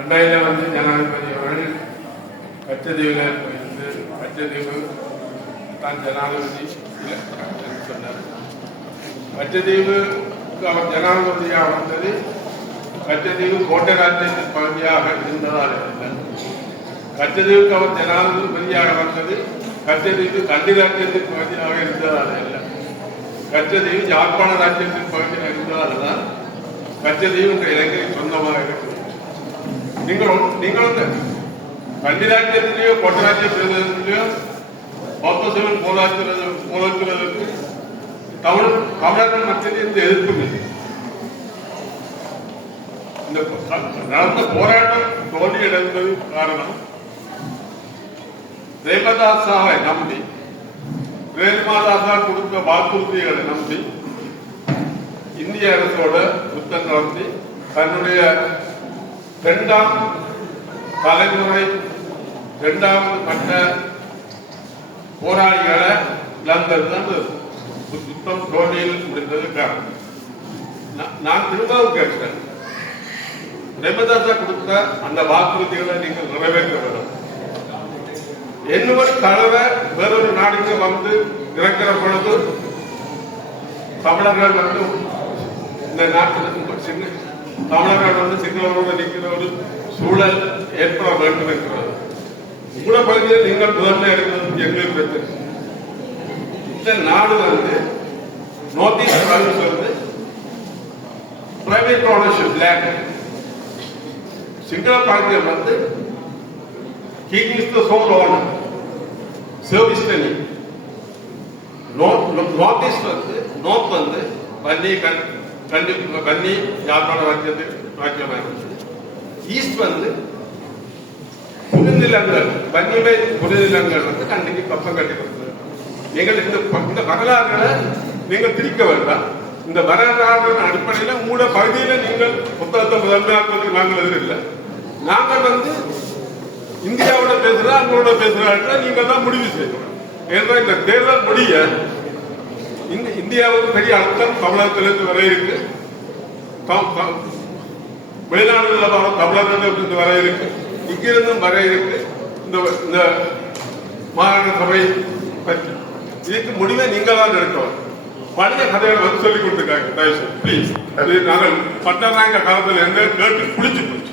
அண்டையில் வந்து ஜனாதிபதி அவர்கள் கச்சதீவில் இருந்து கச்சதீவு தான் ஜனாதிபதி என்று சொன்னார். கச்சதீவுக்கு அவர் ஜனாதிபதியாக வந்தது கச்சதீவு கோட்டை ராஜ்யத்தின் பகுதியாக இருந்ததால் இல்லை. கச்சதீவுக்கு அவர் ஜனாதிபதியாக வந்தது கச்சதீவு கண்டி ராஜ்யத்தின் பகுதியாக இருந்ததால் இல்லை. கச்சதீவு யாழ்ப்பாண ராஜ்யத்தின் பகுதியாக இருந்ததால் தான் கச்சதீவு இந்த இலங்கையில் சொந்தமாக இருக்கிறது. நீங்கள் கண்டி ராஜ்யத்திலேயோ கோட்டை ராஜ்ய பிரதேசத்திலேயோ மொத்தத்திலும் போராடுவதற்கு தமிழர்கள் மத்தியில் இந்த எதிர்ப்பும் இல்லை. இந்த நடந்த போராட்டம் தோல்வியடைந்தது காரணம் பிரேமதாசாவை நம்பி பிரேமதாசா கொடுத்த வாக்குறுதிகளை நம்பி இந்திய அரசோட யுத்தம் நடத்தி தன்னுடைய இரண்டாம் தலைமுறை இரண்டாவது கட்ட போராளிகளை இழந்தது யுத்தம் தோல்வியில் முடிந்தது காரணம். நான் திரும்பவும் கேட்கிறேன், பிரேமதாசா கொடுத்த அந்த வாக்குறுதிகளை நீங்கள் நிறைவேற்ற வேண்டும். என்னொரு தலைவர் வேறொரு நாடுக்கு வந்து இறக்கிற பொழுது தமிழர்கள் வந்து இந்த நாட்டில் தமிழர்கள் வந்து சிங்களவரோடு நிற்கிற ஒரு சூழல் ஏற்பட வேண்டும் என்கிறது. உங்கள பகுதியில் நீங்கள் முதன்மை இருக்கிறது எங்களுக்கு பிரச்சனை. இந்த நாடு வந்து நார்த் ஈஸ்ட் ப்ராவின்ஸ் வந்து பிரைவேட் ஓனர்ஷிப் லேண்ட். சிங்கள பகுதியில் வந்து king is the sole owner service தனி. நார்த் ஈஸ்ட் வந்து நார்த் வந்து வன்னி யாழ்ப்பாண ராஜ்யமாக இருந்தது. ஈஸ்ட் வந்து புதுநிலங்கள் வன்னிமை புதுநிலங்கள் வந்து கண்டிக்கு பக்கம் கட்டி கொடுத்தது. நீங்கள் இந்த வரலாறுகளை நீங்கள் திரிக்க வேண்டாம். இந்த வரலாறு அடிப்படையில் உங்களோட பகுதியில நீங்கள் புத்தகத்தை முதன்மையாக்குவதற்கு நாங்கள் எதிரில்லை. நாங்கள் வந்து இந்தியாவோட பேசுறா அவங்களோட பேசுறாங்க நீங்கள் தான் முடிவு செய்யணும். ஏன்னா இந்த தேர்தல் முடிய இந்தியாவுக்கு பெரிய அர்த்தம் தமிழகத்திலிருந்து வர இருக்கு, வெளிநாடுகளில் தமிழகத்திலிருந்து வர இருக்கு, இங்கிருந்தும் வர இருக்கு. இந்த மாகாண சபை பற்றி இதுக்கு முடிவை நீங்கள் தான் எடுக்கணும். பழைய கதைகளை வந்து சொல்லிக் கொடுத்துருக்காங்க. தயவுசெய்து ப்ளீஸ். அது நாங்கள் பட்டராங்க காலத்தில் எங்க கேட்டு குளிச்சு போச்சு.